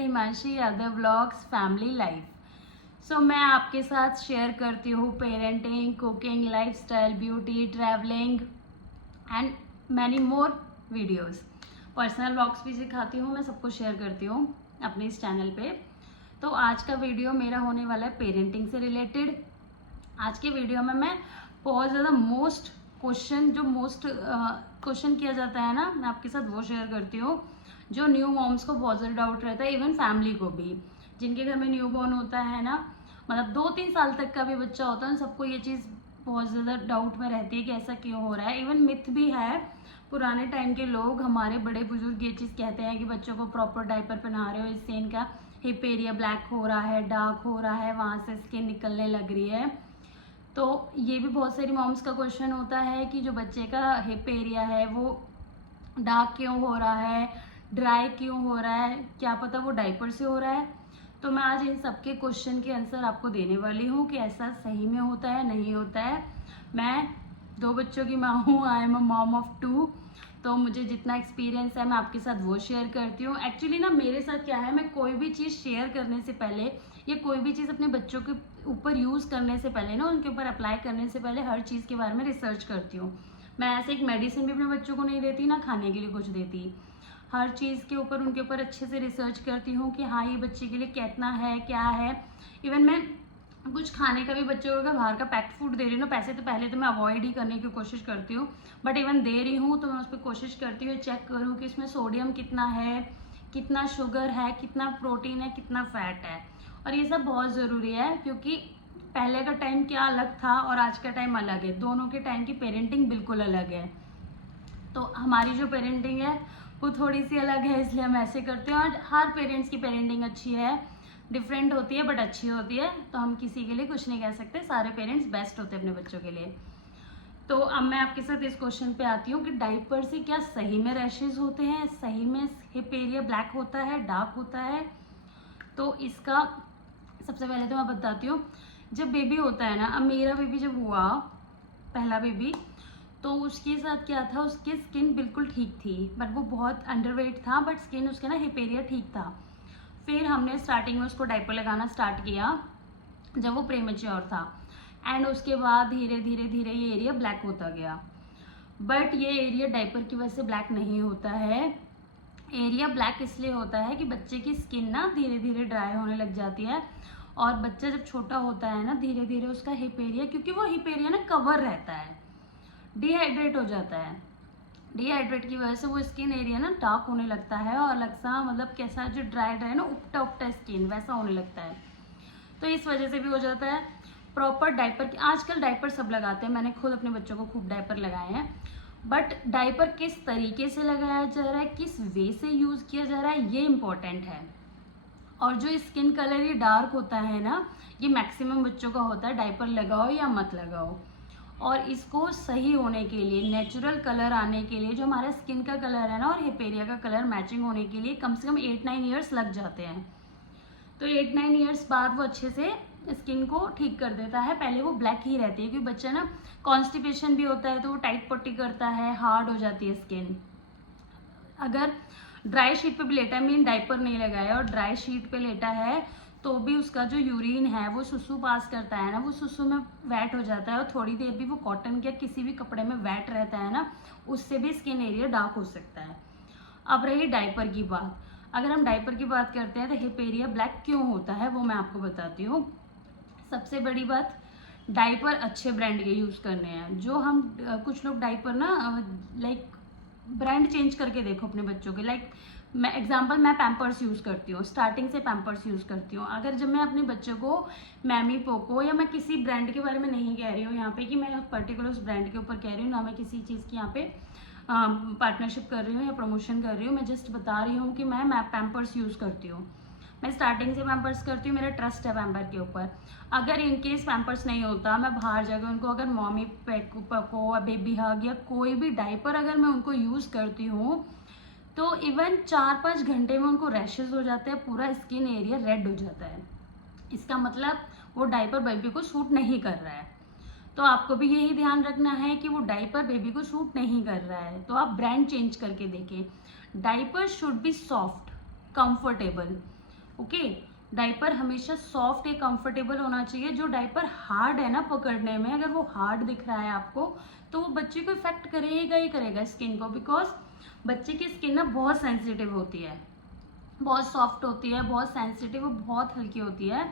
Himanshi Yadav vlogs family life. So मैं आपके साथ शेयर करती हूँ parenting, cooking, lifestyle, beauty, travelling and many more videos. Personal vlogs भी सिखाती हूँ, मैं सबको शेयर करती हूँ अपने इस चैनल पे। तो आज का वीडियो मेरा होने वाला है पेरेंटिंग से रिलेटेड। आज के वीडियो में मैं बहुत ज़्यादा मोस्ट क्वेश्चन किया जाता है ना, मैं आपके साथ वो शेयर करती हूँ जो न्यू मॉम्स को बहुत ज़्यादा डाउट रहता है, इवन फैमिली को भी। जिनके घर में न्यू बॉर्न होता है ना, मतलब 2-3 साल तक का भी बच्चा होता है, सबको ये चीज़ बहुत ज़्यादा डाउट में रहती है कि ऐसा क्यों हो रहा है। इवन मिथ भी है, पुराने टाइम के लोग, हमारे बड़े बुजुर्ग ये चीज़ कहते हैं कि बच्चों को प्रॉपर डायपर पहना रहे हो, इससे इनका हिप एरिया ब्लैक हो रहा है, डार्क हो रहा है, वहाँ से स्किन निकलने लग रही है। तो ये भी बहुत सारी मॉम्स का क्वेश्चन होता है कि जो बच्चे का हिप एरिया है वो डार्क क्यों हो रहा है, ड्राई क्यों हो रहा है, क्या पता वो डायपर से हो रहा है। तो मैं आज इन सबके क्वेश्चन के आंसर आपको देने वाली हूँ कि ऐसा सही में होता है, नहीं होता है। मैं 2 बच्चों की माँ हूँ, I am a mom of 2। तो मुझे जितना एक्सपीरियंस है मैं आपके साथ वो शेयर करती हूँ। एक्चुअली ना मेरे साथ क्या है, मैं कोई भी चीज़ शेयर करने से पहले या कोई भी चीज़ अपने बच्चों के ऊपर यूज़ करने से पहले ना, उनके ऊपर अप्लाई करने से पहले हर चीज़ के बारे में रिसर्च करती हूँ। मैं ऐसे एक मेडिसिन भी अपने बच्चों को नहीं देती, ना खाने के लिए कुछ देती। हर चीज़ के ऊपर उनके ऊपर अच्छे से रिसर्च करती हूँ कि हाँ ये बच्चे के लिए कितना है, क्या है। इवन मैं कुछ खाने का भी बच्चों को अगर बाहर का पैक्ड फूड दे रही हूँ ना, पैसे तो पहले तो मैं अवॉइड ही करने की कोशिश करती हूँ, बट इवन दे रही हूँ तो मैं उस पर कोशिश करती हूँ चेक करूँ कि इसमें सोडियम कितना है, कितना शुगर है, कितना प्रोटीन है, कितना फैट है। और ये सब बहुत ज़रूरी है क्योंकि पहले का टाइम क्या अलग था और आज का टाइम अलग है। दोनों के टाइम की पेरेंटिंग बिल्कुल अलग है। तो हमारी जो पेरेंटिंग है वो थोड़ी सी अलग है, इसलिए हम ऐसे करते हैं। और हर पेरेंट्स की पेरेंटिंग अच्छी है, डिफरेंट होती है बट अच्छी होती है। तो हम किसी के लिए कुछ नहीं कह सकते, सारे पेरेंट्स बेस्ट होते हैं अपने बच्चों के लिए। तो अब मैं आपके साथ इस क्वेश्चन पे आती हूँ कि डायपर से क्या सही में रैशेज होते हैं, सही में हिप एरिया ब्लैक होता है, डार्क होता है। तो इसका सबसे पहले तो मैं बताती हूँ, जब बेबी होता है ना, अब मेरा बेबी जब हुआ, पहला बेबी, तो उसके साथ क्या था, उसकी स्किन बिल्कुल ठीक थी, बट वो बहुत अंडरवेट था, बट स्किन उसके ना हिप एरिया ठीक था। फिर हमने स्टार्टिंग में उसको डायपर लगाना स्टार्ट किया जब वो प्रीमेच्योर था, एंड उसके बाद धीरे धीरे धीरे ये एरिया ब्लैक होता गया। बट ये एरिया डायपर की वजह से ब्लैक नहीं होता है। एरिया ब्लैक इसलिए होता है कि बच्चे की स्किन ना धीरे धीरे ड्राई होने लग जाती है, और बच्चा जब छोटा होता है ना, धीरे धीरे उसका हिप एरिया, क्योंकि वो हिप एरिया ना कवर रहता है, डिहाइड्रेट हो जाता है। डिहाइड्रेट की वजह से वो स्किन एरिया ना डार्क होने लगता है, और अलग सा, मतलब कैसा, जो ड्राई ड्राई ना उपटा उपटा स्किन वैसा होने लगता है। तो इस वजह से भी हो जाता है। प्रॉपर डायपर की, आजकल डायपर सब लगाते हैं, मैंने खुद अपने बच्चों को खूब डायपर लगाए हैं, बट डायपर किस तरीके से लगाया जा रहा है, किस वे से यूज़ किया जा रहा है, ये इम्पोर्टेंट है। और जो स्किन कलर ये डार्क होता है ना, ये मैक्सिमम बच्चों का होता है, डायपर लगाओ या मत लगाओ। और इसको सही होने के लिए, नेचुरल कलर आने के लिए, जो हमारा स्किन का कलर है ना और हिप एरिया का कलर मैचिंग होने के लिए कम से कम 8-9 ईयर्स लग जाते हैं। तो 8-9 ईयर्स बाद वो अच्छे से स्किन को ठीक कर देता है। पहले वो ब्लैक ही रहती है क्योंकि बच्चा ना कॉन्स्टिपेशन भी होता है, तो वो टाइट पट्टी करता है, हार्ड हो जाती है स्किन। अगर ड्राई शीट पे भी लेटा है, मीन डायपर नहीं लगाया और ड्राई शीट पे लेटा है, तो भी उसका जो यूरिन है वो सुसु पास करता है ना, वो सुसु में वेट हो जाता है, और थोड़ी देर भी वो कॉटन या किसी भी कपड़े में वेट रहता है ना, उससे भी स्किन एरिया डार्क हो सकता है। अब रही डायपर की बात। अगर हम डायपर की बात करते हैं तो हिप एरिया ब्लैक क्यों होता है वो मैं आपको बताती हूँ। सबसे बड़ी बात, डायपर अच्छे ब्रांड के यूज़ करने हैं। जो हम कुछ लोग डायपर ना लाइक ब्रांड चेंज करके देखो अपने बच्चों के, लाइक मैं पैम्पर्स यूज़ करती हूँ, स्टार्टिंग से पैम्पर्स यूज़ करती हूँ। अगर जब मैं अपने बच्चों को मैमी पोको, या मैं किसी ब्रांड के बारे में नहीं कह रही हूँ यहाँ पे कि मैं पर्टिकुलर उस ब्रांड के ऊपर कह रही हूँ, ना मैं किसी चीज़ की यहाँ पे पार्टनरशिप कर रही हूँ या प्रमोशन कर रही हूँ, मैं जस्ट बता रही हूँ कि मैं पैम्पर्स यूज़ करती हूँ। मैं स्टार्टिंग से पैम्पर्स करती हूँ, मेरा ट्रस्ट है पैम्पर के ऊपर। अगर इनकेस पैम्पर्स नहीं होता, मैं बाहर जाकर उनको अगर मॉमी पको, बेबी हग या कोई भी डायपर अगर मैं उनको यूज़ करती हूँ, तो इवन 4-5 घंटे में उनको रैशेज हो जाते हैं, पूरा स्किन एरिया रेड हो जाता है। इसका मतलब वो डायपर बेबी को सूट नहीं कर रहा है। तो आपको भी यही ध्यान रखना है कि वो डायपर बेबी को सूट नहीं कर रहा है, तो आप ब्रांड चेंज करके देखें। Diaper should be soft, comfortable. Okay. Diaper हमेशा सॉफ्ट या कंफर्टेबल होना चाहिए। जो डायपर हार्ड है ना पकड़ने में, अगर वो हार्ड दिख रहा है आपको तो वो बच्चे को इफेक्ट करेगा ही करेगा स्किन को, बिकॉज बच्चे की स्किन ना बहुत सेंसिटिव होती है, बहुत सॉफ्ट होती है, बहुत सेंसिटिव और बहुत हल्की होती है।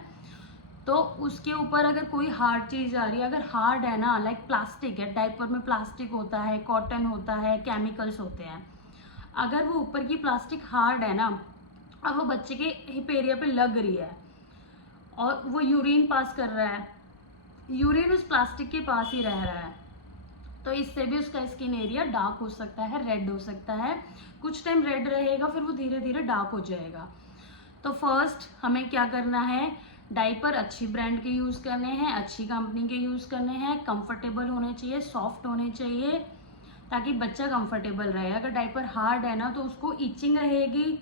तो उसके ऊपर अगर कोई हार्ड चीज आ रही है, अगर हार्ड है ना, लाइक प्लास्टिक है, डायपर में प्लास्टिक होता है, कॉटन होता है, केमिकल्स होते हैं, अगर वो ऊपर की प्लास्टिक हार्ड है ना, अब वो बच्चे के हिप एरिया पे लग रही है और वो यूरिन पास कर रहा है, यूरिन उस प्लास्टिक के पास ही रह रहा है, तो इससे भी उसका स्किन एरिया डार्क हो सकता है, रेड हो सकता है। कुछ टाइम रेड रहेगा, फिर वो धीरे धीरे डार्क हो जाएगा। तो फर्स्ट हमें क्या करना है, डायपर अच्छी ब्रांड के यूज़ करने हैं, अच्छी कंपनी के यूज़ करने हैं, कंफर्टेबल होने चाहिए, सॉफ्ट होने चाहिए, ताकि बच्चा कंफर्टेबल रहे। अगर डायपर हार्ड है ना तो उसको इचिंग रहेगी,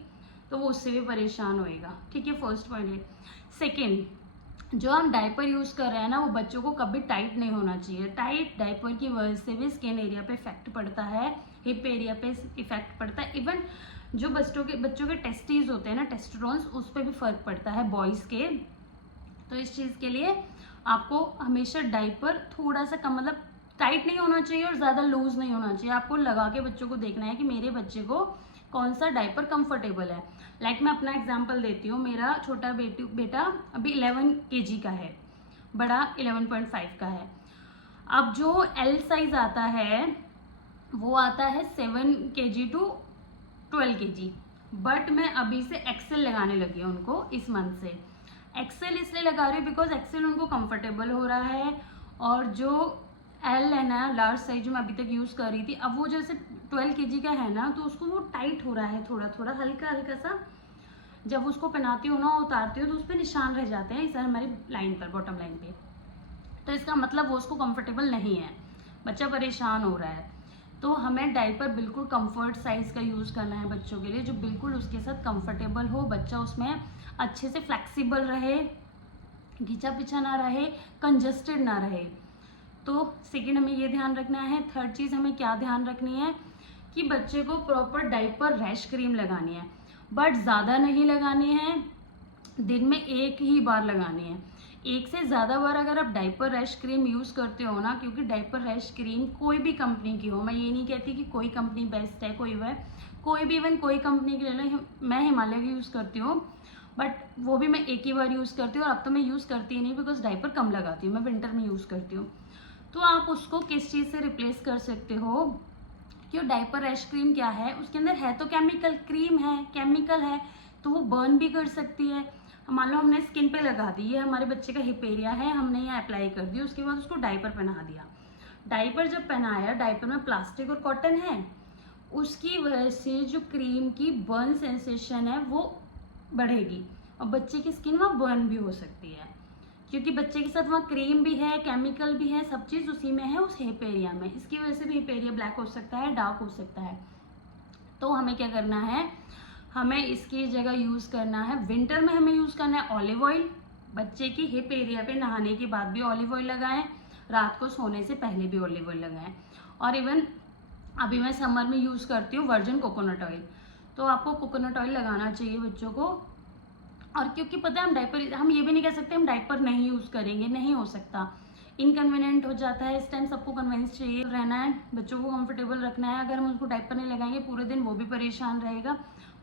तो वो उससे भी परेशान होएगा। ठीक है, फर्स्ट पॉइंट है। सेकेंड, जो हम डायपर यूज़ कर रहे हैं ना, वो बच्चों को कभी टाइट नहीं होना चाहिए। टाइट डायपर की वजह से भी स्किन एरिया पे इफेक्ट पड़ता है, हिप एरिया पे इफेक्ट पड़ता है, इवन जो बच्चों के टेस्टीज होते हैं ना, टेस्टोस्टेरोन्स, उस पर भी फर्क पड़ता है बॉयज़ के। तो इस चीज़ के लिए आपको हमेशा डायपर थोड़ा सा कम, मतलब टाइट नहीं होना चाहिए और ज़्यादा लूज नहीं होना चाहिए। आपको लगा के बच्चों को देखना है कि मेरे बच्चे को कौन सा डायपर कंफर्टेबल है। लाइक मैं अपना एग्जांपल देती हूँ। मेरा छोटा बेटा अभी 11 kg का है, बड़ा 11.5 का है। अब जो एल साइज आता है वो आता है 7 kg टू 12 kg, बट मैं अभी से एक्सेल लगाने लगी हूँ उनको इस मंथ से। एक्सेल इसलिए लगा रही हूँ बिकॉज एक्सेल उनको कंफर्टेबल हो रहा है, और जो एल है ना, लार्ज साइज जो मैं अभी तक यूज़ कर रही थी, अब वो जैसे 12 kg का है ना, तो उसको वो टाइट हो रहा है, थोड़ा थोड़ा हल्का हल्का सा। जब उसको पहनाती हूँ ना, उतारती हूँ, तो उस पर निशान रह जाते हैं इस हमारी लाइन पर, बॉटम लाइन पे। तो इसका मतलब वो उसको कंफर्टेबल नहीं है, बच्चा परेशान हो रहा है। तो हमें डायपर बिल्कुल कंफर्ट साइज का यूज़ करना है बच्चों के लिए, जो बिल्कुल उसके साथ कंफर्टेबल हो, बच्चा उसमें अच्छे से फ्लेक्सिबल रहे, घिंचा पिछा ना रहे, कंजस्टेड ना रहे। तो सेकेंड हमें ये ध्यान रखना है। थर्ड चीज़ हमें क्या ध्यान रखनी है कि बच्चे को प्रॉपर डायपर रैश क्रीम लगानी है, बट ज़्यादा नहीं लगानी है, दिन में एक ही बार लगानी है। एक से ज़्यादा बार अगर आप डायपर रैश क्रीम यूज़ करते हो ना, क्योंकि डायपर रैश क्रीम कोई भी कंपनी की हो, मैं ये नहीं कहती कि कोई कंपनी बेस्ट है, कोई भी इवन कोई कंपनी की ले लो। मैं हिमालय की यूज़ करती हूँ, बट वो भी मैं एक ही बार यूज़ करती हूँ, और अब तो मैं यूज़ करती ही नहीं बिकॉज डायपर कम लगाती हूँ, मैं विंटर में यूज़ करती हूँ। तो आप उसको किस चीज़ से रिप्लेस कर सकते हो, कि डायपर रैश क्रीम क्या है, उसके अंदर है तो केमिकल, क्रीम है, केमिकल है, तो वो बर्न भी कर सकती है। मान लो हमने स्किन पे लगा दी, ये हमारे बच्चे का हिप एरिया है, हमने ये अप्लाई कर दी, उसके बाद उसको डायपर पहना दिया। डायपर जब पहनाया, डायपर में प्लास्टिक और कॉटन है, उसकी वजह से जो क्रीम की बर्न सेंसेशन है वो बढ़ेगी, और बच्चे की स्किन वहाँ बर्न भी हो सकती है, क्योंकि बच्चे के साथ वहाँ क्रीम भी है, केमिकल भी है, सब चीज़ उसी में है, उस हिप एरिया में। इसकी वजह से भी हिप एरिया ब्लैक हो सकता है, डार्क हो सकता है। तो हमें क्या करना है, हमें इसकी जगह यूज़ करना है, विंटर में हमें यूज़ करना है ऑलिव ऑयल। बच्चे की हिप एरिया पे नहाने के बाद भी ऑलिव ऑयल लगाएं, रात को सोने से पहले भी ऑलिव ऑयल लगाएं। और इवन अभी मैं समर में यूज़ करती हूँ वर्जिन कोकोनट ऑयल, तो आपको कोकोनट ऑयल लगाना चाहिए बच्चों को। और क्योंकि पता है, हम ये भी नहीं कह सकते हम डायपर नहीं यूज़ करेंगे, नहीं हो सकता, इनकन्वीनियंट हो जाता है। इस टाइम सबको कन्वेंस चाहिए रहना है, बच्चों को कंफर्टेबल रखना है। अगर हम उसको डायपर नहीं लगाएंगे पूरे दिन, वो भी परेशान रहेगा।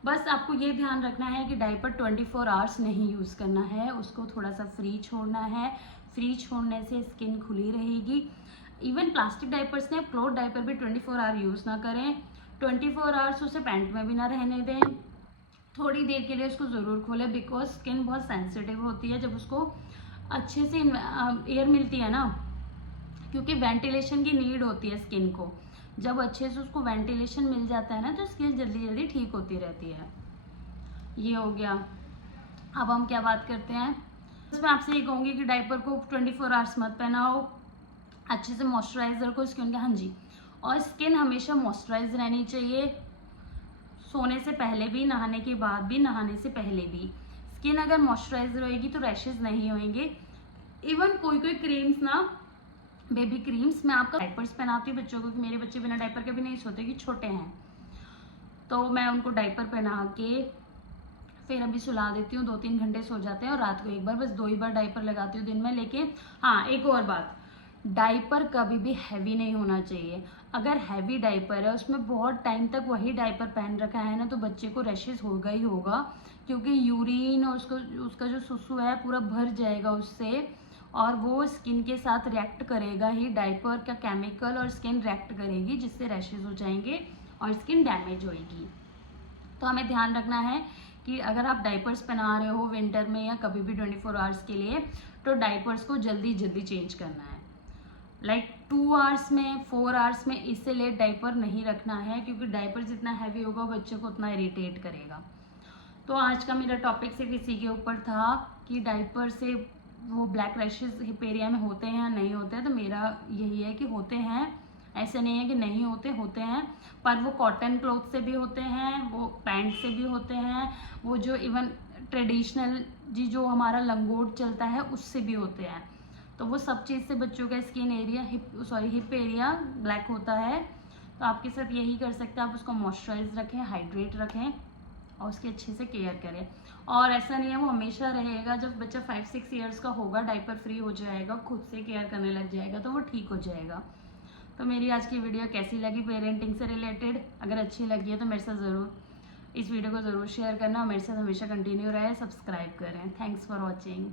बस आपको ये ध्यान रखना है कि डायपर 24 आवर्स नहीं यूज़ करना है, उसको थोड़ा सा फ्री छोड़ना है। फ्री छोड़ने से स्किन खुली रहेगी। इवन प्लास्टिक डायपर्स ने, क्लॉथ डायपर भी 24 आवर यूज़ ना करें। 24 आवर्स उसे पैंट में भी ना रहने दें, थोड़ी देर के लिए उसको ज़रूर खोलें, बिकॉज स्किन बहुत सेंसिटिव होती है जब उसको अच्छे से एयर मिलती है ना, क्योंकि वेंटिलेशन की नीड होती है स्किन को। जब अच्छे से उसको वेंटिलेशन मिल जाता है ना, तो स्किन जल्दी जल्दी ठीक होती रहती है। ये हो गया। अब हम क्या बात करते हैं, मैं आपसे ये कहूँगी कि डायपर को 24 आवर्स मत पहनाओ, अच्छे से मॉइस्चराइजर को स्किन के, हाँ जी, और स्किन हमेशा मॉइस्चराइज रहनी चाहिए, सोने से पहले भी, नहाने के बाद भी, नहाने से पहले भी। स्किन अगर मॉइस्चराइज रहेगी तो रैशेज नहीं होंगे। इवन कोई कोई क्रीम्स ना, बेबी क्रीम्स, मैं आपका डायपर्स पहनाती हूँ बच्चों को, कि मेरे बच्चे बिना डायपर के भी नहीं सोते, कि छोटे हैं, तो मैं उनको डायपर पहना के फिर अभी सुला देती हूँ, 2-3 घंटे सो जाते हैं और रात को एक बार, बस 2 ही बार डायपर लगाती हूँ दिन में। लेकिन हाँ, एक और बात, डायपर कभी भी हैवी नहीं होना चाहिए। अगर हैवी डायपर है, उसमें बहुत टाइम तक वही डायपर पहन रखा है ना, तो बच्चे को रैशेज होगा ही होगा, क्योंकि यूरिन और उसका जो सुसु है पूरा भर जाएगा उससे, और वो स्किन के साथ रिएक्ट करेगा ही, डायपर का केमिकल और स्किन रिएक्ट करेगी, जिससे रैशेज हो जाएंगे और स्किन डैमेज होएगी। तो हमें ध्यान रखना है कि अगर आप डायपर्स पहना रहे हो विंटर में या कभी भी 24 आवर्स के लिए, तो डायपर्स को जल्दी जल्दी चेंज करना है। लाइक 2 आवर्स में, 4 आवर्स में, इससे लेट डायपर नहीं रखना है, क्योंकि डायपर जितना हैवी होगा बच्चे को उतना इरिटेट करेगा। तो आज का मेरा टॉपिक सिर्फ इसी के ऊपर था कि डायपर से वो ब्लैक रैशेज हिप एरिया में होते हैं या नहीं होते हैं। तो मेरा यही है कि होते हैं, ऐसे नहीं है कि नहीं होते, होते हैं, पर वो कॉटन क्लॉथ से भी होते हैं, वो पैंट से भी होते हैं, वो जो इवन ट्रेडिशनल जी जो हमारा लंगोट चलता है उससे भी होते हैं। तो वो सब चीज़ से बच्चों का skin area hip area black होता है। तो आपके साथ यही कर सकते हैं, आप उसको मॉइस्चराइज रखें, हाइड्रेट रखें और उसकी अच्छे से केयर करें। और ऐसा नहीं है वो हमेशा रहेगा, जब बच्चा 5-6 ईयर्स का होगा डायपर फ्री हो जाएगा, खुद से केयर करने लग जाएगा, तो वो ठीक हो जाएगा। तो मेरी आज की वीडियो कैसी लगी पेरेंटिंग से रिलेटेड? अगर अच्छी लगी है तो मेरे साथ ज़रूर इस वीडियो को ज़रूर शेयर करना, मेरे साथ हमेशा कंटिन्यू रहे, सब्सक्राइब करें। Thanks for watching.